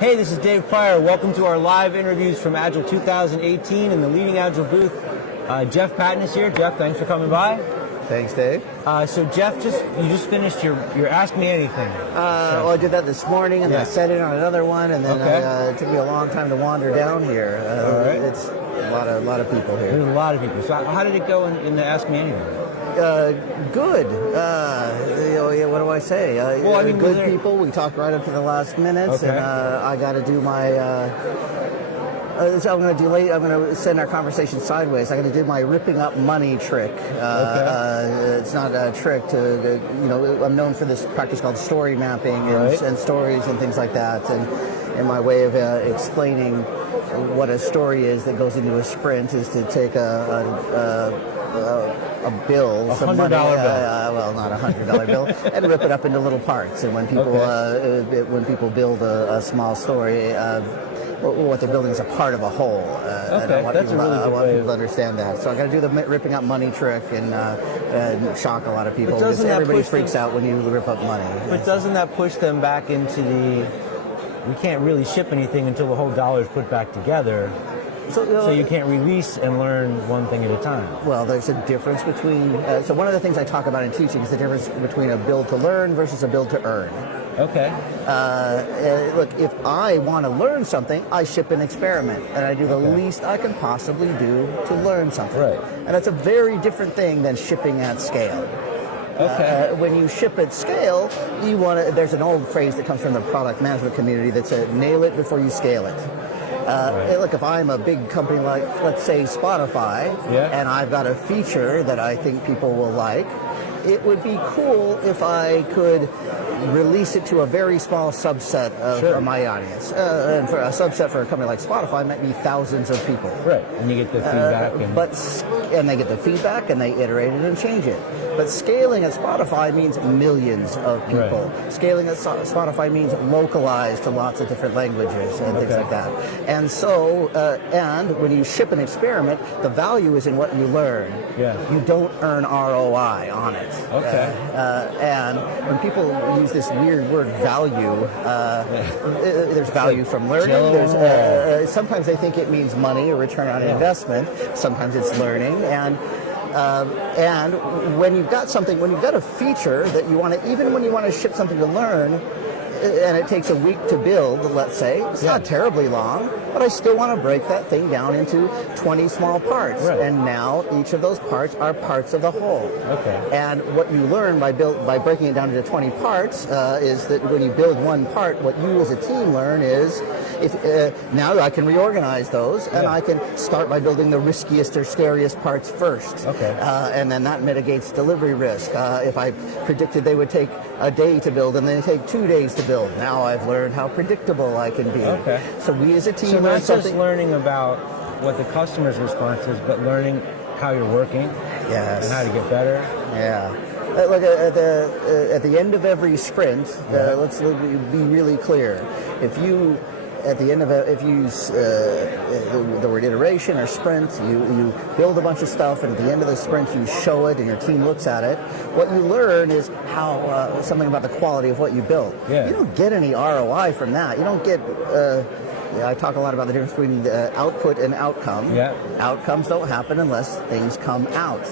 Hey, this is Dave Pryor. Welcome to our live interviews from Agile 2018 in the LeadingAgile booth. Jeff Patton is here. Jeff, thanks for coming by. Thanks, Dave. So Jeff, you just finished your Ask Me Anything. Well, I did that this morning, and then I set in on another one, and then it took me a long time to wander down here. All right. It's a lot of people here. There's a lot of people. So how did it go in the Ask Me Anything? Good. What do I say? Well, I mean, good people. We talked right up to the last minutes, and I got to do my. So I'm going to send our conversation sideways. I'm going to do my ripping up money trick. It's not a trick to I'm known for this practice called story mapping and stories and things like that. And my way of explaining what a story is that goes into a sprint is to take a bill, $100 bill. Well, not $100 bill, and rip it up into little parts. And when people build a small story, what they're building is a part of a whole. I want people to understand that. So I got to do the ripping up money trick and shock a lot of people. Because everybody freaks out when you rip up money. But doesn't that push them back into we can't really ship anything until the whole dollar is put back together? So you can't release and learn one thing at a time. Well, there's a difference between. So one of the things I talk about in teaching is the difference between a build to learn versus a build to earn. Okay. Look, if I want to learn something, I ship an experiment, and I do the least I can possibly do to learn something. Right. And that's a very different thing than shipping at scale. Okay. When you ship at scale, you want to. There's an old phrase that comes from the product management community that says, "Nail it before you scale it." Look, if I'm a big company like, let's say, Spotify, and I've got a feature that I think people will like, it would be cool if I could release it to a very small subset of my audience. And for a subset for a company like Spotify might be thousands of people. Right, and you get the feedback. And they get the feedback, and they iterate it and change it. But scaling at Spotify means millions of people. Right. Scaling at Spotify means localized to lots of different languages and things like that. And so, and when you ship an experiment, the value is in what you learn. Yeah. You don't earn ROI on it. Okay. And when people use this weird word value, there's value from learning. There's sometimes they think it means money or return on investment. Sometimes it's learning. And when you've got a feature that you want to, even when you want to ship something to learn, and it takes a week to build, let's say, it's not terribly long, but I still want to break that thing down into 20 small parts. Right. And now each of those parts are parts of the whole. Okay. And what you learn by breaking it down into 20 parts is that when you build one part, what you as a team learn is, now I can reorganize those, and I can start by building the riskiest or scariest parts first. Okay. And then that mitigates delivery risk. If I predicted they would take a day to build and they take 2 days to build, now I've learned how predictable I can be. Okay. So we as a team learn something. Just learning about what the customer's response is, but learning how you're working. Yes. And how to get better. Yeah. Look, at the end of every sprint, let's be really clear. If you use the word iteration or sprint, you build a bunch of stuff, and at the end of the sprint you show it and your team looks at it. What you learn is how something about the quality of what you built. Yeah. You don't get any ROI from that. You don't get. I talk a lot about the difference between output and outcome. Yeah. Outcomes don't happen unless things come out.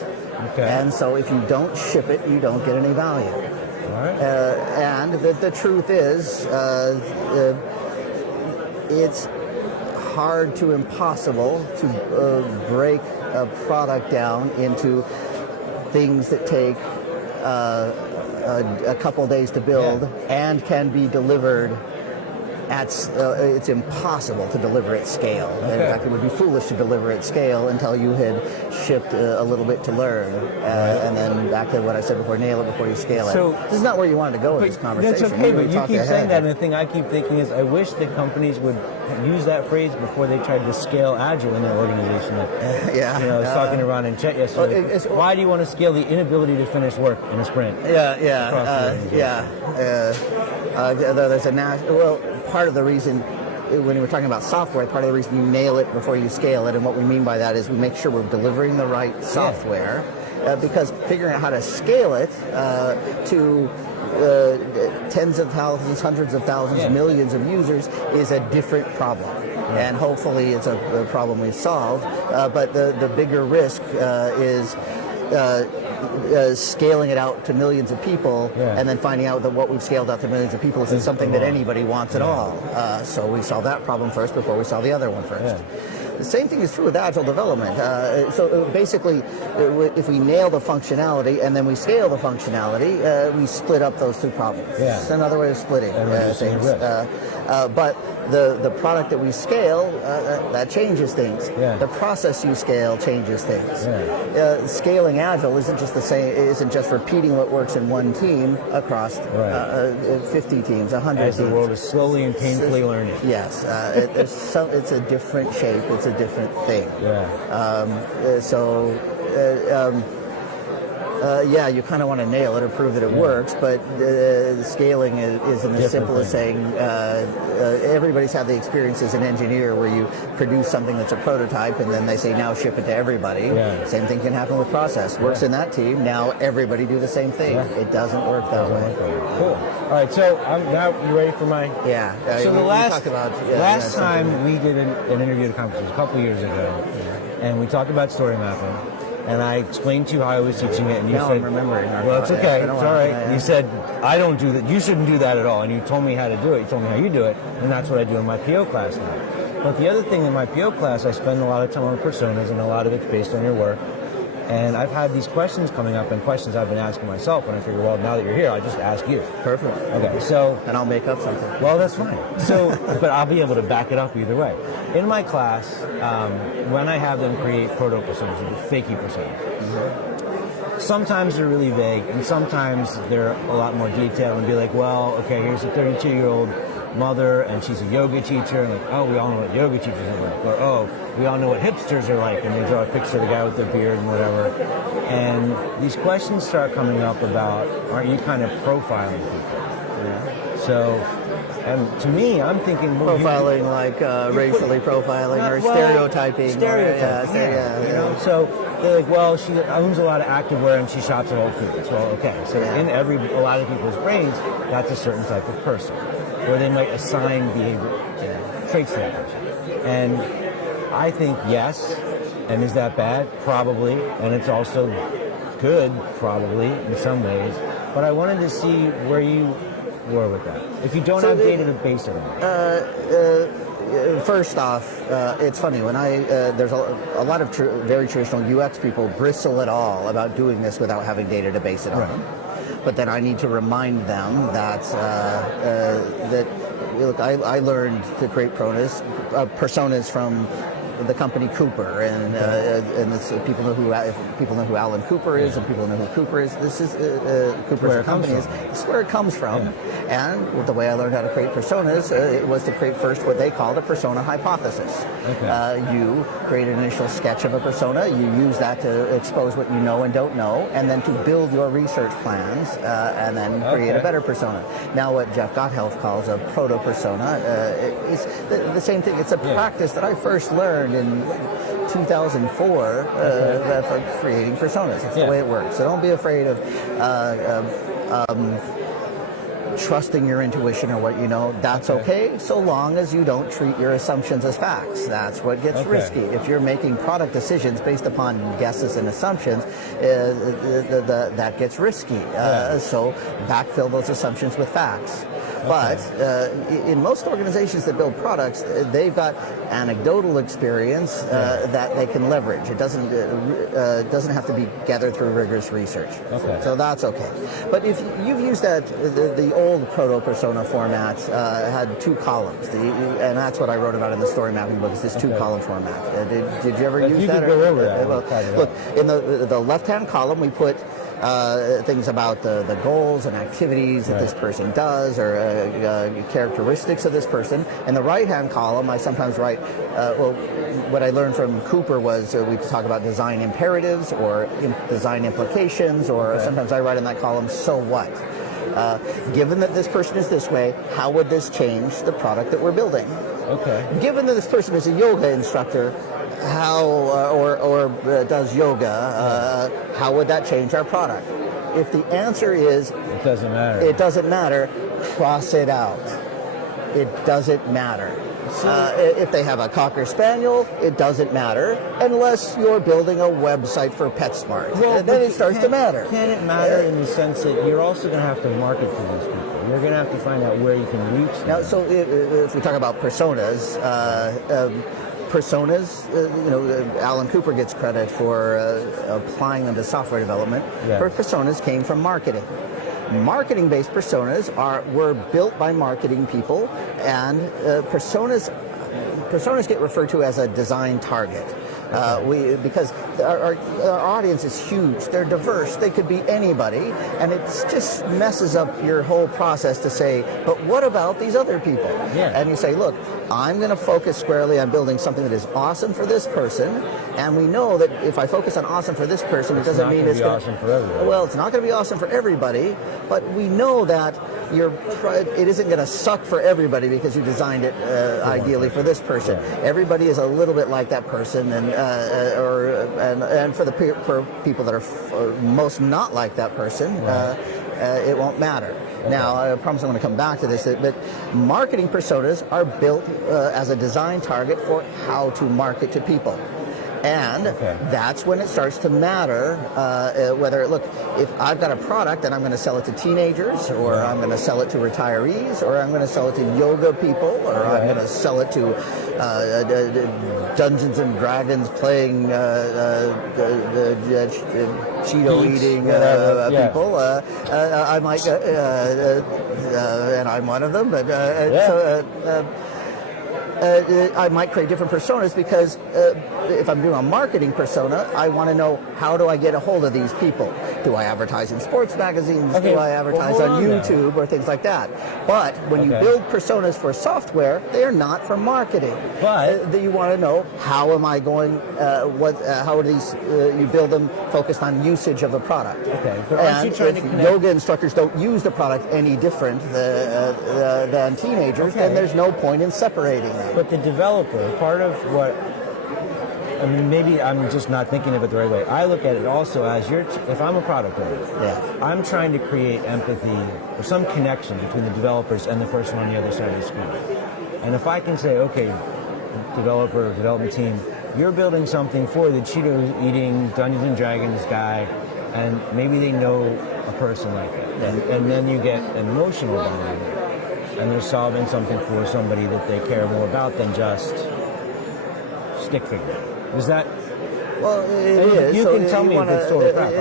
Okay. And so if you don't ship it, you don't get any value. All right. And the truth is, it's hard to impossible to break a product down into things that take a couple days to build and can be delivered it's impossible to deliver at scale. Okay. In fact, it would be foolish to deliver at scale until you had shipped a little bit to learn. And then back to what I said before, nail it before you scale it. So this is not where you wanted to go with this conversation. That's okay, but you keep saying that, and the thing I keep thinking is I wish that companies would use that phrase before they tried to scale Agile in their organization. I was talking to Ron and Chet yesterday. Why do you want to scale the inability to finish work in a sprint? There's part of the reason, when we're talking about software, part of the reason you nail it before you scale it, and what we mean by that is we make sure we're delivering the right software because figuring out how to scale it to tens of thousands, hundreds of thousands, millions of users is a different problem. And hopefully it's a problem we've solved. But the bigger risk is scaling it out to millions of people and then finding out that what we've scaled out to millions of people isn't something that anybody wants at all. So we solve that problem first before we solve the other one first. The same thing is true with Agile development. So basically, if we nail the functionality and then we scale the functionality, we split up those two problems. It's another way of splitting things. But the product that we scale, that changes things. The process you scale changes things. Scaling Agile isn't just the same. Isn't just repeating what works in one team across 50 teams, 100 As teams. the world is slowly and painfully learning. Yes, it's a different shape. It's a different thing. You kind of want to nail it or prove that it works, but scaling isn't as simple as saying everybody's had the experience as an engineer where you produce something that's a prototype and then they say now ship it to everybody. Same thing can happen with process. Works in that team, now everybody do the same thing. It doesn't work that way. Cool. All right, so now you ready for my... So the last time we did an interview at a conference a couple years ago, and we talked about story mapping. And I explained to you how I was teaching it, and you said, I'm remembering. Well, it's okay. It's all right. You said, I don't do that. You shouldn't do that at all. And you told me how to do it. You told me how you do it. And that's what I do in my PO class now. But the other thing in my PO class, I spend a lot of time on personas, and a lot of it's based on your work. And I've had these questions coming up and questions I've been asking myself, and I figure, well, now that you're here, I'll just ask you. Perfect. Okay, so... And I'll make up something. Well, that's fine. So, but I'll be able to back it up either way. In my class, when I have them create proto personas, fakey personas, sometimes they're really vague, and sometimes they're a lot more detailed and be like, well, okay, here's a 32-year-old mother, and she's a yoga teacher, and like, oh, we all know what yoga teachers are like, or oh, we all know what hipsters are like, and they draw a picture of the guy with the beard and whatever. And these questions start coming up about, aren't you kind of profiling people? So, and to me, I'm thinking... Profiling racially profiling or stereotyping. Stereotyping, you know? So they're like, well, she owns a lot of activewear and she shops at Whole Foods. Well, okay, so in a lot of people's brains, that's a certain type of person, where they might assign behavior traits to that person. And I think yes, and is that bad? Probably, and it's also good, probably, in some ways. But I wanted to see where you were with that. If you don't have data to base it on. First off, it's funny when there's a lot of very traditional UX people bristle at all about doing this without having data to base it on. But then I need to remind them that look, I learned to create personas from the company Cooper, and people know who Alan Cooper is, and people know who Cooper is. This is Cooper's company. This is where it comes from. And the way I learned how to create personas, it was to create first what they called a persona hypothesis. You create an initial sketch of a persona. You use that to expose what you know and don't know, and then to build your research plans, and then create a better persona. Now, what Jeff Gotthelf calls a proto persona is the same thing. It's a practice that I first learned in 2004 for creating personas. That's the way it works. So don't be afraid of trusting your intuition or what you know. That's okay, so long as you don't treat your assumptions as facts. That's what gets risky. If you're making product decisions based upon guesses and assumptions, that gets risky. So backfill those assumptions with facts. But in most organizations that build products, they've got anecdotal experience that they can leverage. It doesn't have to be gathered through rigorous research. So that's okay. But if you've used the old proto persona format had two columns, and that's what I wrote about in the story mapping book. Is this two-column format? Did you ever use that? Go over that. Look, in the left-hand column, we put things about the goals and activities that this person does, or characteristics of this person. In the right-hand column, I sometimes write, what I learned from Cooper was we talk about design imperatives or design implications, or sometimes I write in that column, so what? Given that this person is this way, how would this change the product that we're building? Okay. Given that this person is a yoga instructor, how or does yoga, how would that change our product? If the answer is it doesn't matter, cross it out. It doesn't matter. If they have a Cocker Spaniel, it doesn't matter unless you're building a website for PetSmart. Well, then it starts to matter. Can it matter in the sense that you're also going to have to market to these people? You're going to have to find out where you can reach them. Now, so if we talk about personas, Alan Cooper gets credit for applying them to software development. Yeah. But personas came from marketing. Marketing-based personas were built by marketing people, and personas get referred to as a design target. Because our audience is huge, they're diverse, they could be anybody, and it just messes up your whole process to say, but what about these other people? Yeah. And you say, look, I'm going to focus squarely on building something that is awesome for this person, and we know that if I focus on awesome for this person, it doesn't mean it's going to be awesome for everybody. Well, it's not going to be awesome for everybody, but we know that it isn't going to suck for everybody because you designed it ideally for this person. Yeah. Everybody is a little bit like that person, and for the people that are most not like that person, it won't matter. Okay. Now, I promise I'm going to come back to this, but marketing personas are built as a design target for how to market to people. And that's when it starts to matter whether, look, if I've got a product and I'm going to sell it to teenagers, or I'm going to sell it to retirees, or I'm going to sell it to yoga people, or I'm going to sell it to Dungeons and Dragons playing Cheeto eating people. I might, and I'm one of them, but I might create different personas because if I'm doing a marketing persona, I want to know, how do I get a hold of these people? Do I advertise in sports magazines? Do I advertise on YouTube or things like that? But when you build personas for software, they are not for marketing. But you want to know, how am I going? How are these? You build them focused on usage of the product. Okay. But aren't you trying to connect? Yoga instructors don't use the product any different than teenagers, then there's no point in separating them. But the developer, part of what, I mean, maybe I'm just not thinking of it the right way. I look at it also as if I'm a product owner, I'm trying to create empathy or some connection between the developers and the person on the other side of the screen. And if I can say, okay, development team, you're building something for the Cheeto-eating Dungeons and Dragons guy, and maybe they know a person like that. And then you get an emotional bond. And they're solving something for somebody that they care more about than just stick figure. Is that? Well, it is. You can tell me if it's total crap.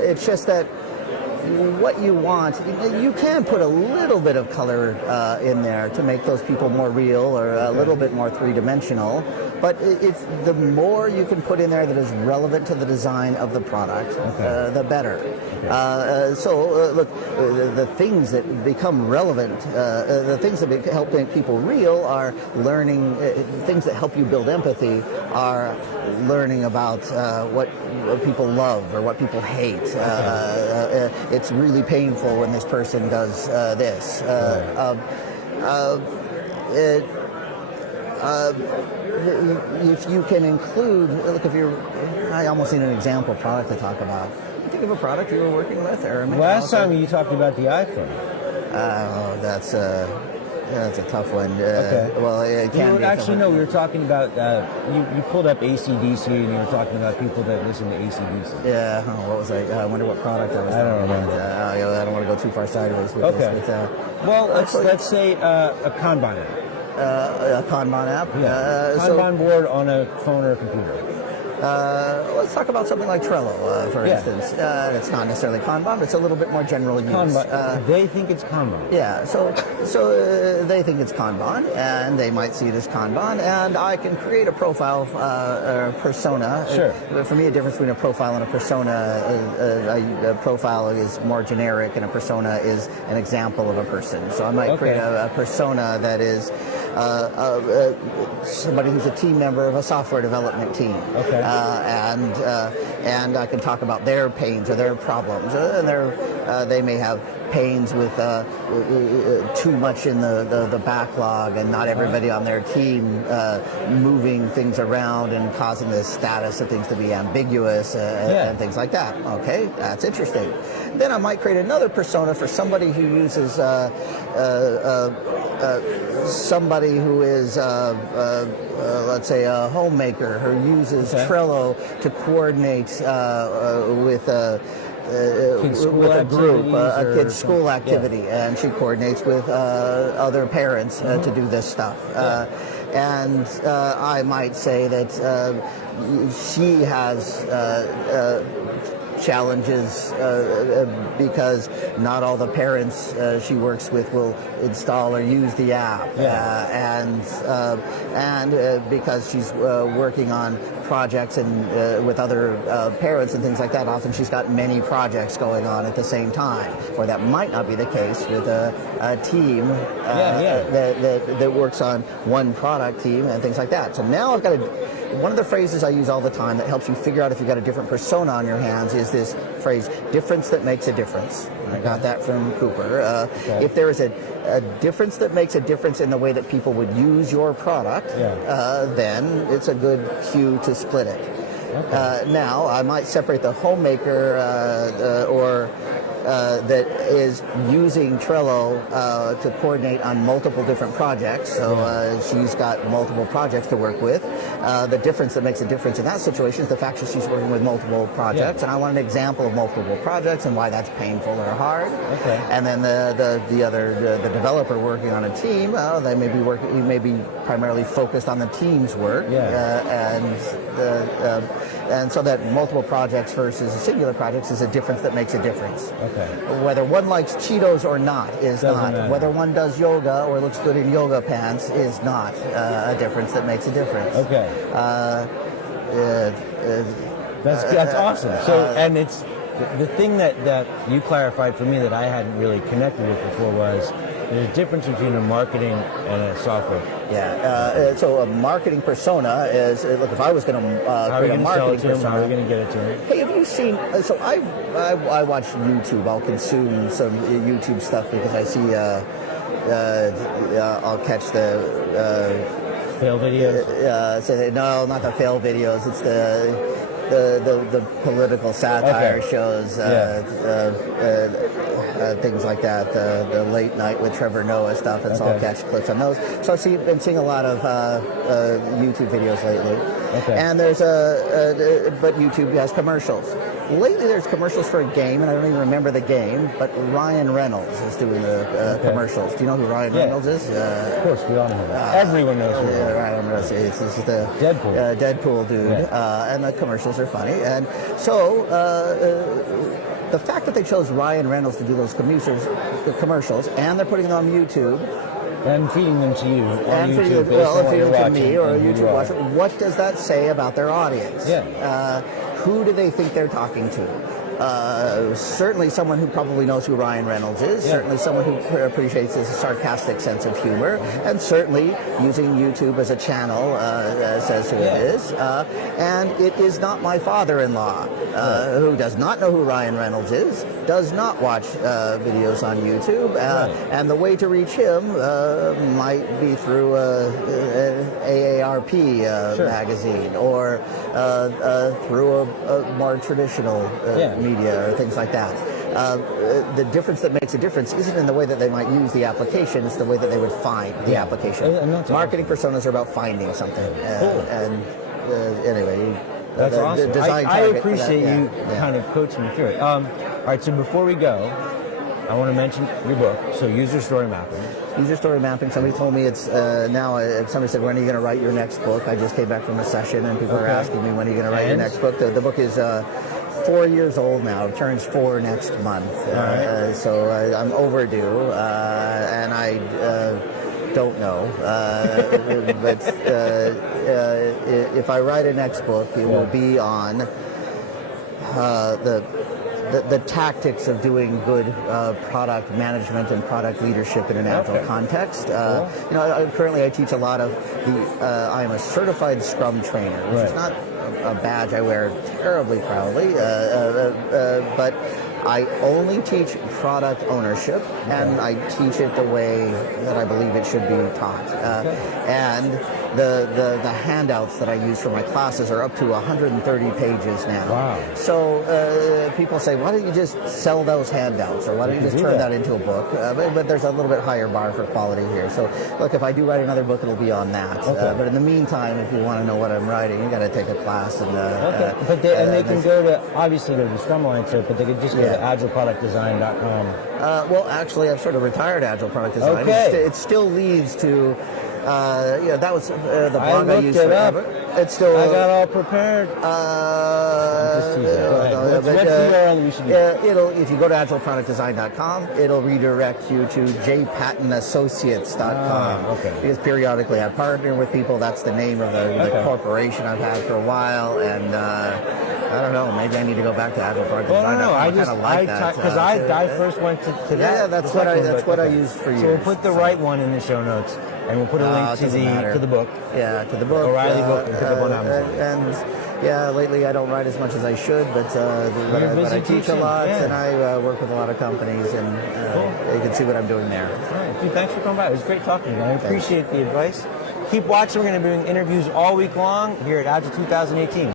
It's just that what you want, you can put a little bit of color in there to make those people more real or a little bit more three-dimensional. But if the more you can put in there that is relevant to the design of the product, the better. Look, the things that become relevant, the things that help make people real are learning, things that help you build empathy are learning about what people love or what people hate. It's really painful when this person does this. If you can include, look, I almost need an example product to talk about. You think of a product you were working with? Or last time you talked about the iPhone. That's a tough one. Well, it can be. Actually, no, we were talking about, you pulled up AC/DC and you were talking about people that listen to AC/DC. Yeah, what was I wonder what product I was I don't remember. I don't want to go too far sideways with this. Well, let's say a Kanban app. A Kanban app? Yeah. Kanban board on a phone or a computer. Let's talk about something like Trello, for instance. It's not necessarily Kanban, but it's a little bit more general use. Kanban. They think it's Kanban. Yeah, so they think it's Kanban, and they might see it as Kanban, and I can create a profile or a persona. Sure. For me, a difference between a profile and a persona, a profile is more generic, and a persona is an example of a person. So I might create a persona that is somebody who's a team member of a software development team. And I can talk about their pains or their problems, and they may have pains with too much in the backlog and not everybody on their team moving things around and causing the status of things to be ambiguous and things like that. Okay, that's interesting. Then I might create another persona for somebody who uses somebody who is, let's say, a homemaker who uses Trello to coordinate with a group, a kid's school activity, and she coordinates with other parents to do this stuff. And I might say that she has challenges because not all the parents she works with will install or use the app, and because she's working on projects and with other parents and things like that. Often she's got many projects going on at the same time, or that might not be the case with a team that works on one product team and things like that. So now I've got one of the phrases I use all the time that helps you figure out if you've got a different persona on your hands is this phrase, difference that makes a difference. I got that from Cooper. If there is a difference that makes a difference in the way that people would use your product, then it's a good cue to split it. Now, I might separate the homemaker or that is using Trello to coordinate on multiple different projects. So she's got multiple projects to work with. The difference that makes a difference in that situation is the fact that she's working with multiple projects, and I want an example of multiple projects and why that's painful or hard. And then the developer working on a team, they may be working. He may be primarily focused on the team's work, and so that multiple projects versus singular projects is a difference that makes a difference. Whether one likes Cheetos or not is not. Matter. Whether one does yoga or looks good in yoga pants is not a difference that makes a difference. That's awesome. So, and it's the thing that you clarified for me that I hadn't really connected with before was there's a difference between a marketing and a software. So a marketing persona is, look, if I was going to create a marketing persona, how are we going to get it to him? Hey, have you seen, so I watch YouTube. I'll consume some YouTube stuff because I see, I'll catch the... fail videos? No, not the fail videos. It's the political satire shows, things like that, the late night with Trevor Noah stuff, and so I'll catch clips on those. So I've been seeing a lot of YouTube videos lately. And there's but YouTube has commercials. Lately there's commercials for a game, and I don't even remember the game, but Ryan Reynolds is doing the commercials. Do you know who Ryan Reynolds is? Of course, we all know that. Everyone knows who Ryan Reynolds is. It's the Deadpool dude, and the commercials are funny. And so the fact that they chose Ryan Reynolds to do those commercials, and they're putting them on YouTube, and feeding them to you, and feeding them to me or a YouTube watcher, what does that say about their audience? Who do they think they're talking to? Certainly someone who probably knows who Ryan Reynolds is, certainly someone who appreciates his sarcastic sense of humor, and certainly using YouTube as a channel says who it is. And it is not my father-in-law, who does not know who Ryan Reynolds is, does not watch videos on YouTube, and the way to reach him might be through AARP magazine, or through a more traditional media or things like that. The difference that makes a difference isn't in the way that they might use the application, it's the way that they would find the application. Marketing personas are about finding something. And anyway, that's awesome. I appreciate you kind of coaching me through it. All right, so before we go, I want to mention your book, so User Story Mapping. User Story Mapping, somebody told me it's now, if somebody said, when are you going to write your next book? I just came back from a session and people are asking me, when are you going to write your next book? The book is 4 years old now. It turns 4 next month. So I'm overdue, and I don't know. But if I write a next book, it will be on the tactics of doing good product management and product leadership in an Agile context. Currently I teach a lot of I am a certified Scrum trainer, which is not a badge I wear terribly proudly, but I only teach product ownership, and I teach it the way that I believe it should be taught. And the handouts that I use for my classes are up to 130 pages now. Wow. So people say, why don't you just sell those handouts, or why don't you just turn that into a book? But there's a little bit higher bar for quality here. So look, if I do write another book, it'll be on that. But in the meantime, if you want to know what I'm writing, you got to take a class. And but they can go to, obviously go to the Strumline site, but they could just go to agileproductdesign.com. Well, actually, I've sort of retired Agile Product Design. It still leads to, that was the blog I used forever. It's still. I got all prepared. What's the URL we should use? If you go to agileproductdesign.com, it'll redirect you to jpattinassociates.com. Because periodically I partner with people. That's the name of the corporation I've had for a while, and I don't know. Maybe I need to go back to Agile Product Design. No, I kind of like that because I first went to that. Yeah, that's what I used for years. So we'll put the right one in the show notes, and we'll put a link to the book. Yeah, to the book. O'Reilly book. And pick up on Amazon. And yeah, lately I don't write as much as I should, but I teach a lot, and I work with a lot of companies, and you can see what I'm doing there. All right. Dude, thanks for coming by. It was great talking to you. I appreciate the advice. Keep watching. We're going to be doing interviews all week long here at Agile 2018.